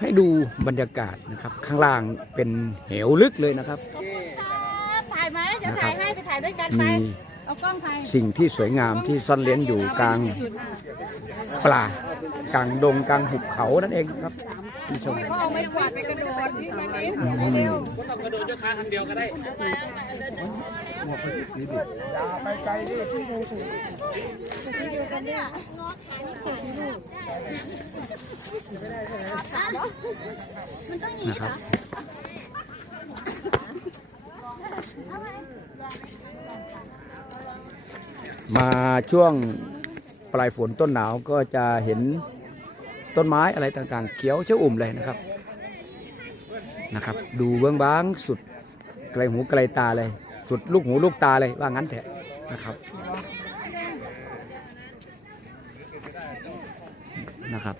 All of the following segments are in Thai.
ให้ดูบรรยากาศนะครับ ข้างล่างเป็นเหวลึกเลยนะครับ ถ่ายไหมเดี๋ยวถ่ายให้ไปถ่ายด้วยกันไปมีเอากล้องใครสิ่งที่สวยงามที่ซ่อนเล้นอยู่กลางปลากลางดงกลางหุบเขานั่นเองครับที่ชมพ่อไม่กวาดไปกระโดดพี่มานิดอืม นะครับมาช่วงปลายฝนต้นหนาวก็จะเห็นต้นไม้อะไรต่างๆ เขียวเชื่ออุ่มเลยนะครับนะครับ ดูเบื้องบางสุดไกลหูไกลตาเลย สุดลูกหูลูกตาเลยว่างั้นเถอะนะครับนะครับ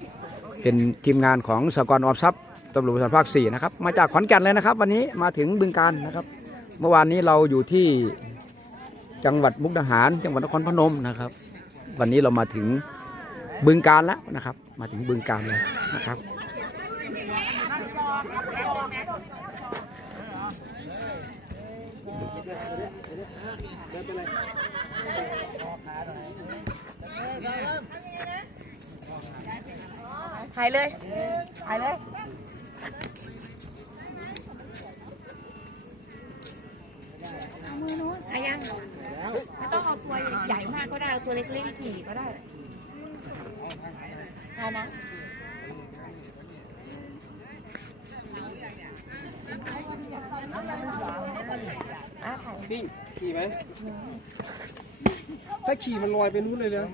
เป็นทีมงานของสกรณ์ออมทรัพย์ตำรวจภูธรภาค4นะครับมาจากขอนแก่นเลยนะครับ วันนี้มาถึงบึงการนะครับ เมื่อวานนี้เราอยู่ที่จังหวัดมุกดาหาร จังหวัดนครพนมนะครับ วันนี้เรามาถึงบึงการแล้วนะครับ มาถึงบึงการเลยนะครับ ถ่ายเลยถ่ายเลย มือนู้นอายังไม่ต้องเอาตัวใหญ่มากก็ได้ เอาตัวเล็กๆขี่ก็ได้ถ่ายนะอะถ่ายนี่ขี่ไหมถ้าขี่มันลอยไปนู้นเลยนะ